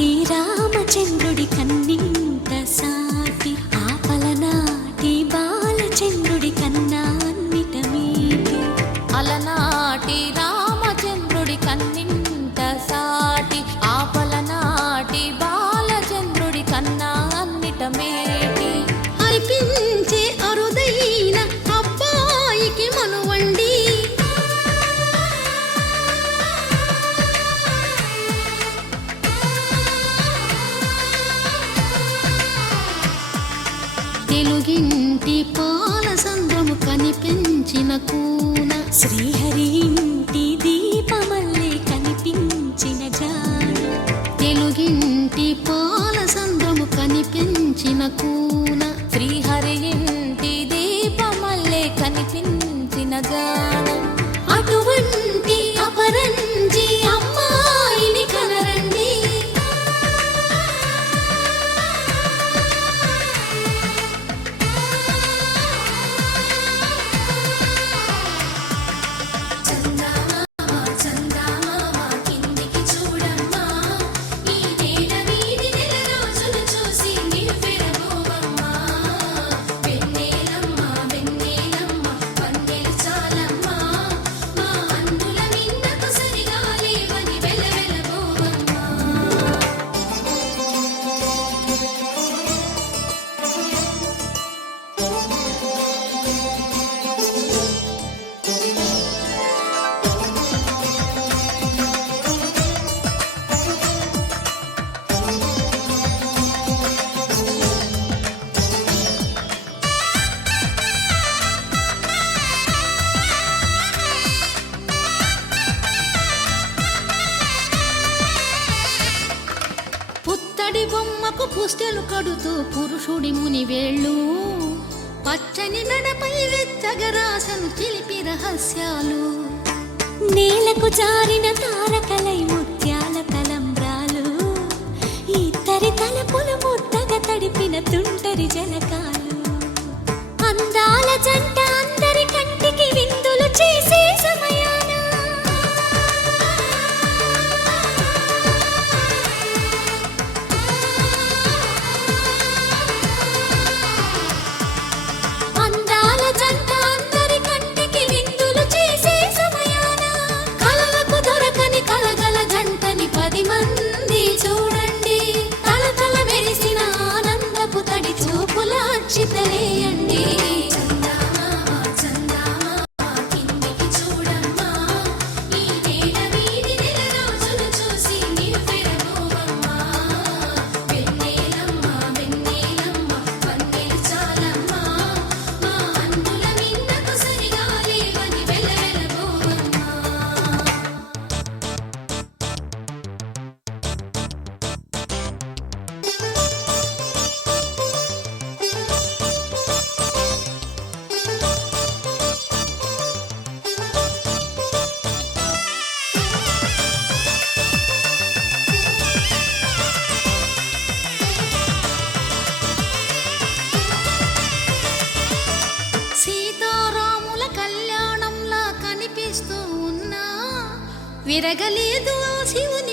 అలనాటి రామచంద్రుడి కన్నింత సాటి ఆపలనాటి బాలచంద్రుడి కన్నా అన్నిట మీటి. అలనాటి రామచంద్రుడి కన్నింత సాటి ఆపలనాటి బాలచంద్రుడి కన్నా అన్నిట మేటి. అర్పించే అరుదైన అబ్బాయికి మనువండి తెలుగింటి పాల సంద్రము కనిపించిన కూన శ్రీహరి ఇంటి దీపమల్లే కనిపించిన జాడ. తెలుగింటి పాల సంద్రము కనిపించిన కూన శ్రీహరి ఇంటి దీపమల్లే కనిపించిన జాడ. అటువంటి అపరంజి అమ్మాయిని కనరండి. పుత్తడి బొమ్మకు పుస్తెలు కడుతూ పురుషుడి ముని వేళ్ళు పచ్చని నడపై వెచ్చగరాసను చిలిపి రహస్యాలు. నేలకు జారిన తారకలై ముత్యాల తలంబ్రాలు ఇద్దరి తలపులు ముద్దగా తడిపిన తుంటరి జలకాలు. అందాల జంట అందరి కంటికి విందులు చేసే సమయాన అందాల జంట అందరి కంటికి విందులు చేసే సమయాన కలలకు దొరకని కలగల జంటని 10 మంది చూడండి. తలతల మెరిసిన ఆనందపు తడి చూపుల అక్షితలేయండి. సీతారాముల కళ్యాణంలా కనిపిస్తూ ఉన్నా విరగలేదు ఆ శివుని